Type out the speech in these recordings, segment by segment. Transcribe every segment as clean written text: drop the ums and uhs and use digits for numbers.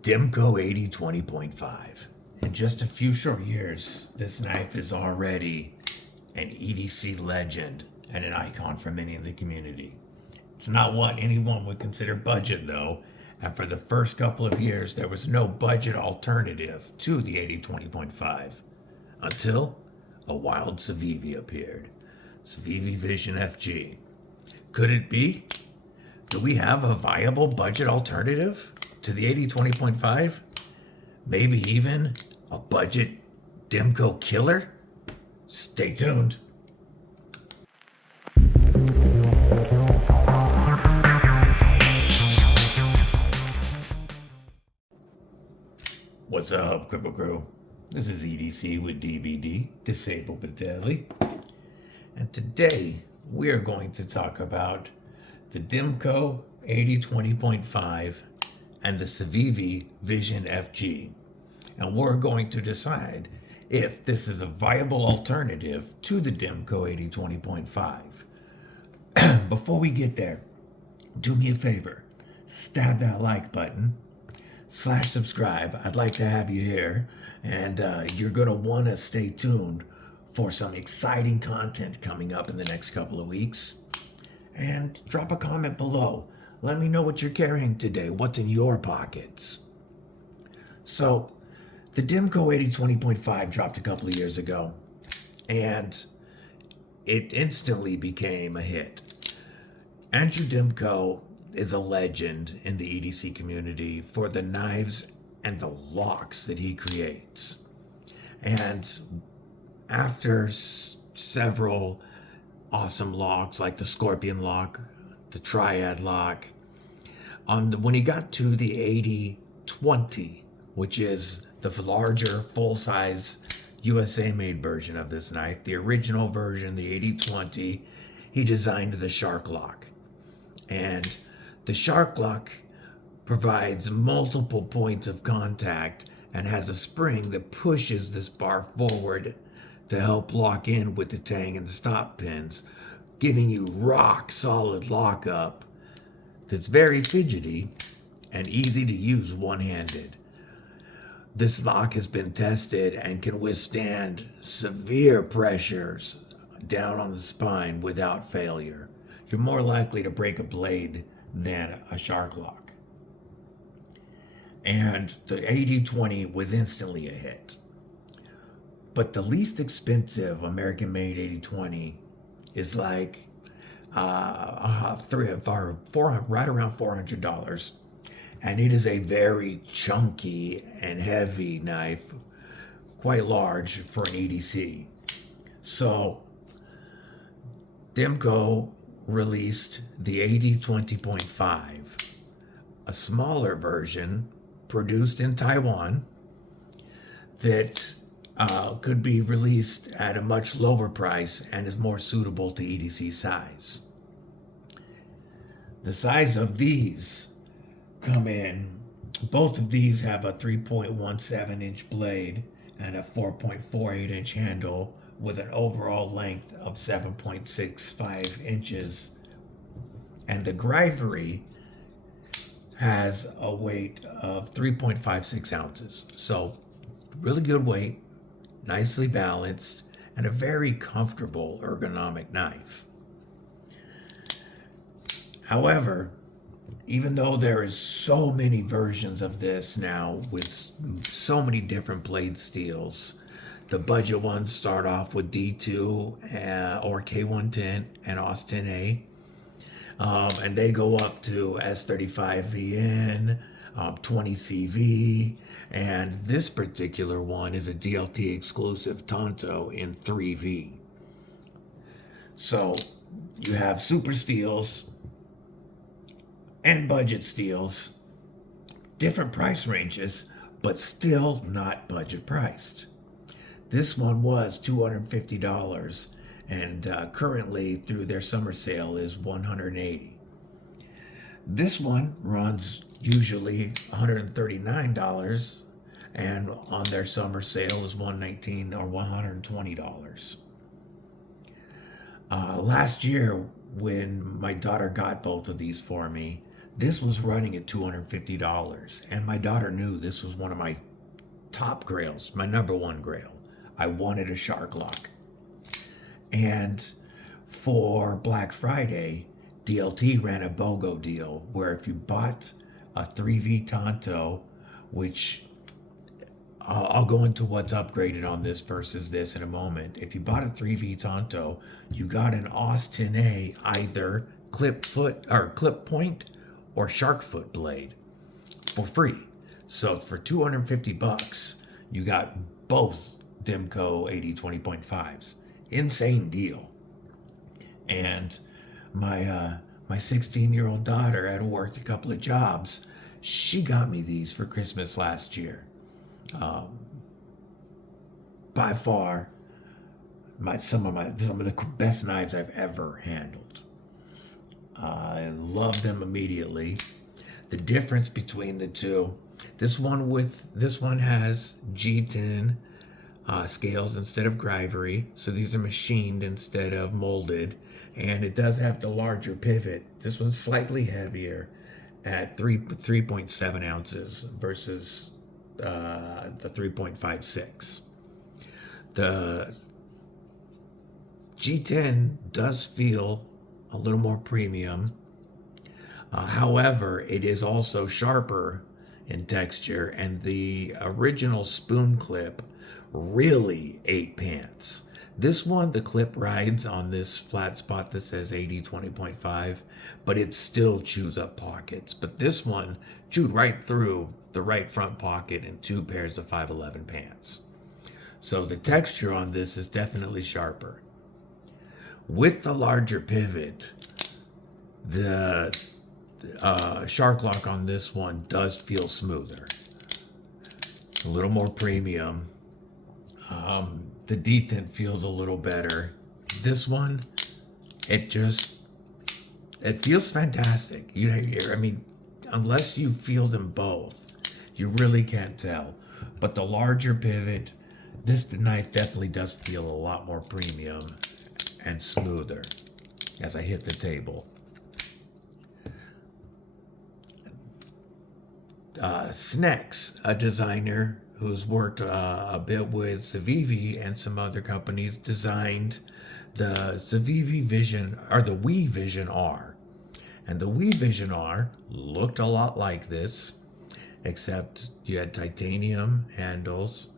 Demko AD20.5. In just a few short years, this knife is already an EDC legend and an icon for many in the community. It's not what anyone would consider budget though, and for the first couple of years there was no budget alternative to the AD20.5 until a wild Civivi appeared. Civivi Vision FG. Could it be? Do we have a viable budget alternative to the AD20.5? Maybe even a budget Demko killer? Stay tuned. What's up, Cripple Crew? This is EDC with DBD, Disabled but Deadly. And today we are going to talk about the Demko AD20.5 and the Civivi Vision FG. And we're going to decide if this is a viable alternative to the Demko AD20.5. Before we get there, do me a favor, stab that like button, /subscribe. I'd like to have you here, and you're going to want to stay tuned for some exciting content coming up in the next couple of weeks. And drop a comment below. Let me know what you're carrying today, what's in your pockets. So, the Demko AD20.5 dropped a couple of years ago, and it instantly became a hit. Andrew Demko is a legend in the EDC community for the knives and the locks that he creates. And after several awesome locks like the Scorpion lock, the Triad lock, when he got to the AD20, which is the larger full-size USA-made version of this knife, the original version, the AD20, he designed the Shark lock. And the Shark lock provides multiple points of contact and has a spring that pushes this bar forward to help lock in with the tang and the stop pins, giving you rock solid lockup that's very fidgety and easy to use one-handed. This lock has been tested and can withstand severe pressures down on the spine without failure. You're more likely to break a blade than a Shark lock. And the AD20 was instantly a hit. But the least expensive American-made AD20 is like right around $400. And it is a very chunky and heavy knife, quite large for an EDC. So Demko released the AD20.5, a smaller version produced in Taiwan that could be released at a much lower price and is more suitable to EDC size. The size of these come in, both of these have a 3.17 inch blade and a 4.48 inch handle with an overall length of 7.65 inches. And the Grivory has a weight of 3.56 ounces. So really good weight, nicely balanced, and a very comfortable ergonomic knife. However, even though there is so many versions of this now with so many different blade steels, the budget ones start off with D2 or K110 and AUS-10A, and they go up to S35VN, 20CV, and this particular one is a DLT exclusive Tonto in 3V. So you have super steels and budget steels, different price ranges, but still not budget priced. This one was $250, and currently through their summer sale is $180. This one runs usually $139, and on their summer sale is $119 or $120. Last year, when my daughter got both of these for me, This was running at $250, and my daughter knew this was one of my top grails, my number one grail. I wanted a shark lock. And for Black Friday, DLT ran a BOGO deal where if you bought a 3V Tonto, which I'll go into what's upgraded on this versus this in a moment. If you bought a 3V Tonto, you got an Austin A, either clip foot or clip point or shark foot blade for free. So for $250, you got both Demko AD20.5s. Insane deal. And my 16-year-old daughter had worked a couple of jobs. She got me these for Christmas last year. By far, some of the best knives I've ever handled. I love them immediately. The difference between the two, this one has G10 scales instead of grivery, so these are machined instead of molded, and it does have the larger pivot. This one's slightly heavier at 3.7 ounces versus the 3.56. The G10 does feel a little more premium. However, it is also sharper in texture, and the original spoon clip really ate pants. This one, the clip rides on this flat spot that says AD20.5, but it still chews up pockets. But this one chewed right through the right front pocket in 2 pairs of 511 pants. So the texture on this is definitely sharper. With the larger pivot, the shark lock on this one does feel smoother, a little more premium. The detent feels a little better. This one, it feels fantastic. I mean, unless you feel them both, you really can't tell. But the larger pivot, this knife definitely does feel a lot more premium and smoother as I hit the table. Snex, a designer who's worked a bit with Civivi and some other companies, designed the Civivi Vision, or the Wii Vision R. And the Wii Vision R looked a lot like this, except you had titanium handles,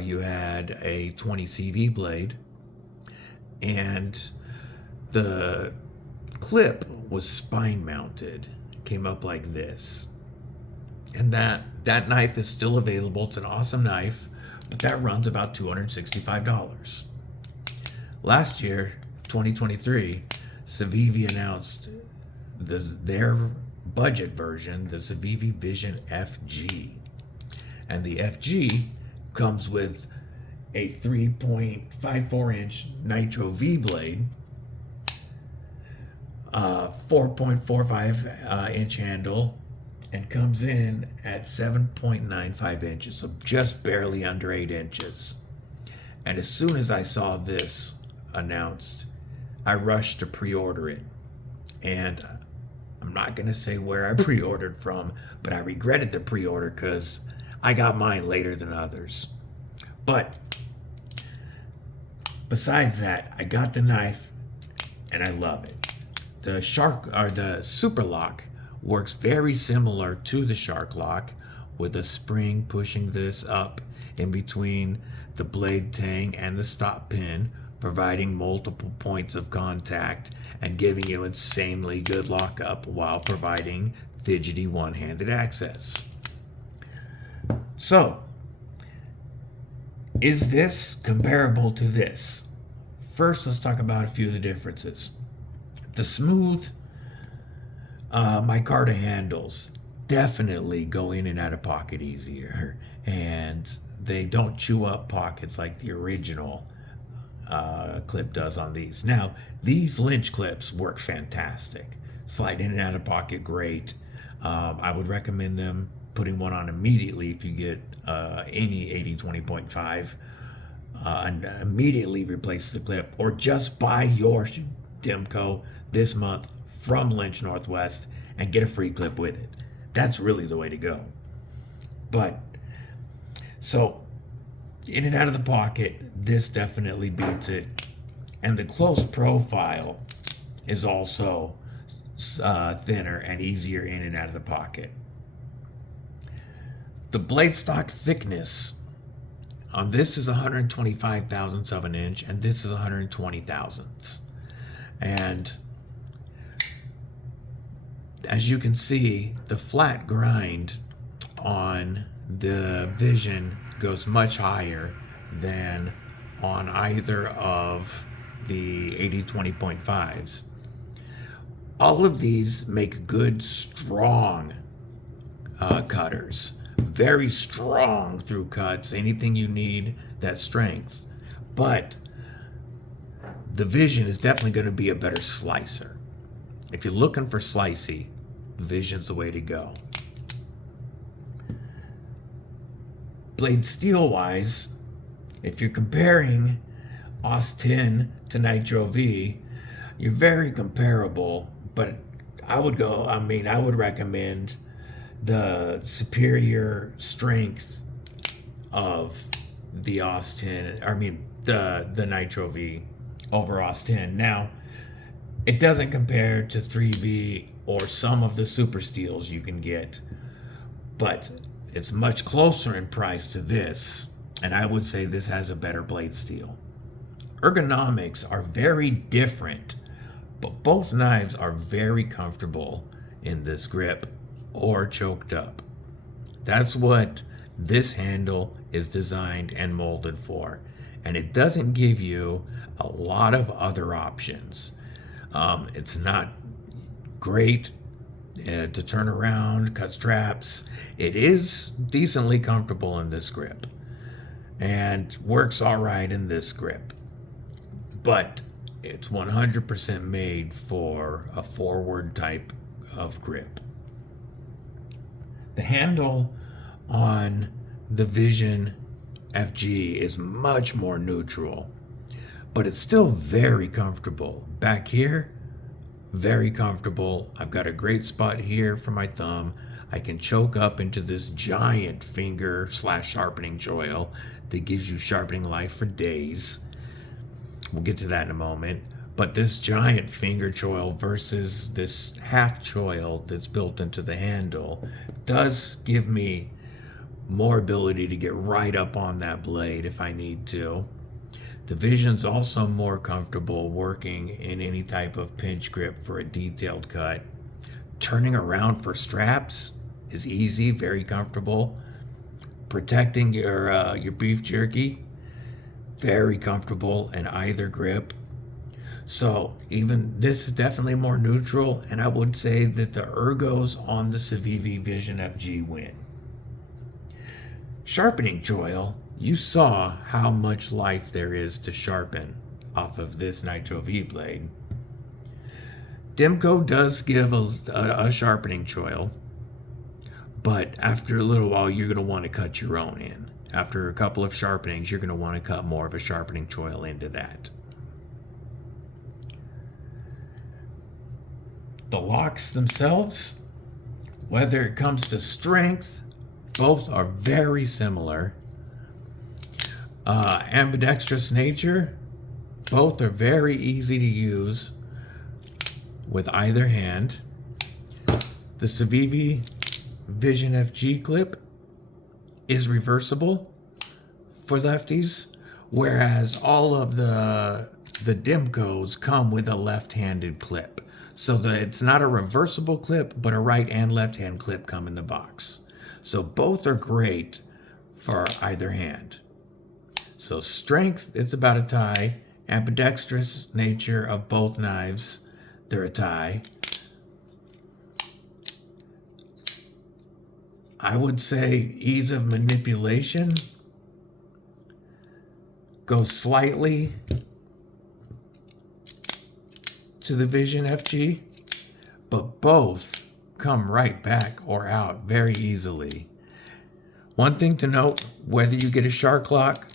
you had a 20 CV blade, and the clip was spine mounted, came up like this. And that knife is still available. It's an awesome knife, but that runs about $265. Last year, 2023, Civivi announced their budget version, the Civivi Vision FG. And the FG comes with a 3.54-inch Nitro V blade, 4.45 inch handle, and comes in at 7.95 inches, so just barely under 8 inches. And as soon as I saw this announced, I rushed to pre-order it. And I'm not going to say where I pre-ordered from, but I regretted the pre-order because I got mine later than others. But besides that, I got the knife and I love it. The Super Lock works very similar to the shark lock, with a spring pushing this up in between the blade tang and the stop pin, providing multiple points of contact and giving you insanely good lockup while providing fidgety one-handed access. So, is this comparable to this? First, let's talk about a few of the differences. The smooth micarta handles definitely go in and out of pocket easier, and they don't chew up pockets like the original clip does on these. Now, these lynch clips work fantastic. Slide in and out of pocket, great. I would recommend them putting one on immediately if you get any AD20.5 and immediately replace the clip, or just buy your Demko this month from Lynch Northwest and get a free clip with it. That's really the way to go. But, so, in and out of the pocket, this definitely beats it. And the close profile is also thinner and easier in and out of the pocket. The blade stock thickness on this is 125 thousandths of an inch, and this is 120 thousandths. And as you can see, the flat grind on the Vision goes much higher than on either of the AD20.5s. All of these make good, strong cutters. Very strong through cuts. Anything you need, that strength. But the Vision is definitely going to be a better slicer. If you're looking for slicey, the Vision's the way to go. Blade steel wise, if you're comparing AS10 to Nitro V, you're very comparable, but I would recommend the superior strength of the AS10, the Nitro V over AS10. Now, it doesn't compare to 3V or some of the super steels you can get, but it's much closer in price to this, and I would say this has a better blade steel. Ergonomics are very different, but both knives are very comfortable in this grip or choked up. That's what this handle is designed and molded for, and it doesn't give you a lot of other options. It's not great to turn around, cut straps. It is decently comfortable in this grip and works all right in this grip, but it's 100% made for a forward type of grip. The handle on the Vision FG is much more neutral, but it's still very comfortable. Back here, very comfortable. I've got a great spot here for my thumb. I can choke up into this giant finger / sharpening choil that gives you sharpening life for days. We'll get to that in a moment. But this giant finger choil versus this half choil that's built into the handle does give me more ability to get right up on that blade if I need to. The Vision's also more comfortable working in any type of pinch grip for a detailed cut. Turning around for straps is easy, very comfortable. Protecting your beef jerky, very comfortable in either grip. So even this is definitely more neutral, and I would say that the ergos on the Civivi Vision FG win. Sharpening choil, you saw how much life there is to sharpen off of this Nitro V blade. Demko does give a sharpening choil, but after a little while you're going to want to cut your own in. After a couple of sharpenings, you're going to want to cut more of a sharpening choil into that. The locks themselves, whether it comes to strength, both are very similar. Ambidextrous nature, both are very easy to use with either hand. The Civivi Vision FG clip is reversible for lefties, whereas all of the Demkos come with a left-handed clip. So that it's not a reversible clip, but a right and left-hand clip come in the box. So both are great for either hand. So strength, it's about a tie. Ambidextrous nature of both knives, they're a tie. I would say ease of manipulation goes slightly to the Vision FG, but both come right back or out very easily. One thing to note, whether you get a shark lock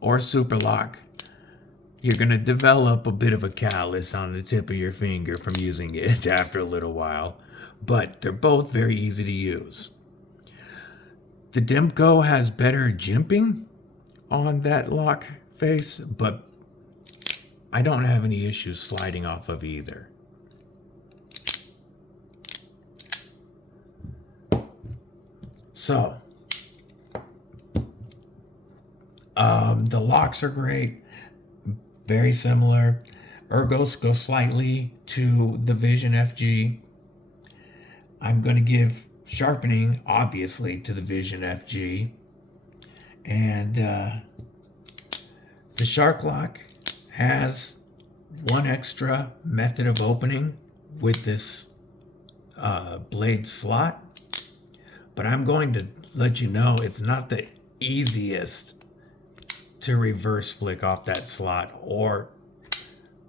or a super lock, you're going to develop a bit of a callus on the tip of your finger from using it after a little while. but they're both very easy to use. The Demko has better jimping on that lock face, but I don't have any issues sliding off of either. So, the locks are great, very similar. Ergos go slightly to the Vision FG. I'm going to give sharpening, obviously, to the Vision FG. And the Shark Lock has one extra method of opening with this blade slot. But I'm going to let you know it's not the easiest to reverse flick off that slot or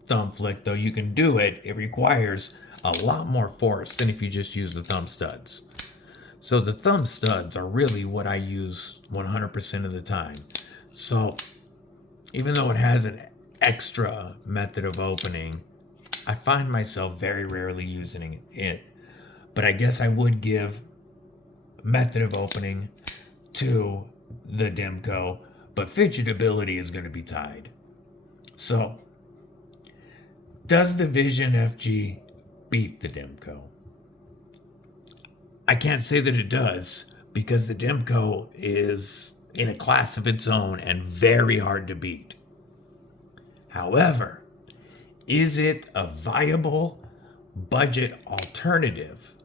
thumb flick, though you can do it. It requires a lot more force than if you just use the thumb studs. So the thumb studs are really what I use 100% of the time. So even though it has an extra method of opening, I find myself very rarely using it. But I guess I would give method of opening to the Demko, but fidgetability is going to be tied. So, does the Vision FG beat the Demko? I can't say that it does, because the Demko is in a class of its own and very hard to beat. However, is it a viable budget alternative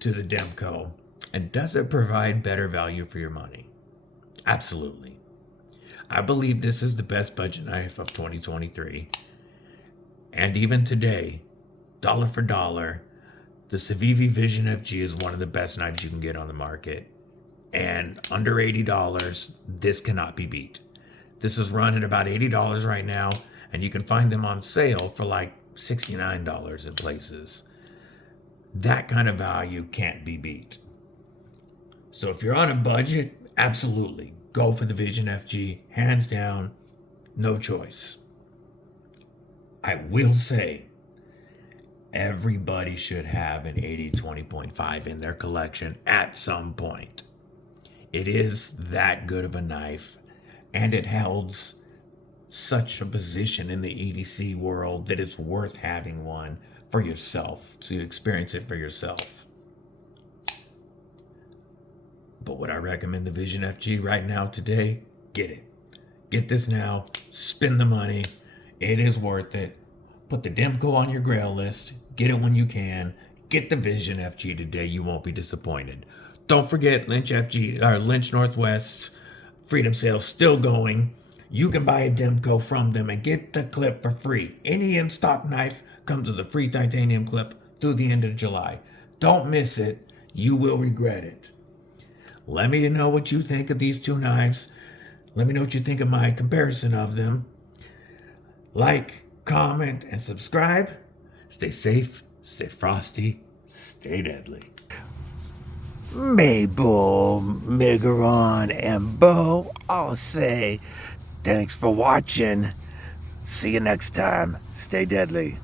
to the Demko? And does it provide better value for your money? Absolutely. I believe this is the best budget knife of 2023. And even today, dollar for dollar, the Civivi Vision FG is one of the best knives you can get on the market. And under $80, this cannot be beat. This is running about $80 right now, and you can find them on sale for like $69 in places. That kind of value can't be beat. So if you're on a budget, absolutely, go for the Vision FG, hands down, no choice. I will say, everybody should have an AD20.5 in their collection at some point. It is that good of a knife, and it holds such a position in the EDC world that it's worth having one for yourself, to experience it for yourself. But would I recommend the Vision FG right now today? Get it. Get this now. Spend the money. It is worth it. Put the Demko on your grail list. Get it when you can. Get the Vision FG today. You won't be disappointed. Don't forget Lynch Northwest Freedom Sale's still going. You can buy a Demko from them and get the clip for free. Any in-stock knife comes with a free titanium clip through the end of July. Don't miss it. You will regret it. Let me know what you think of these two knives. Let me know what you think of my comparison of them. Like, comment, and subscribe. Stay safe, stay frosty, stay deadly. Mabel, Megaron, and Bo all say thanks for watching. See you next time. Stay deadly.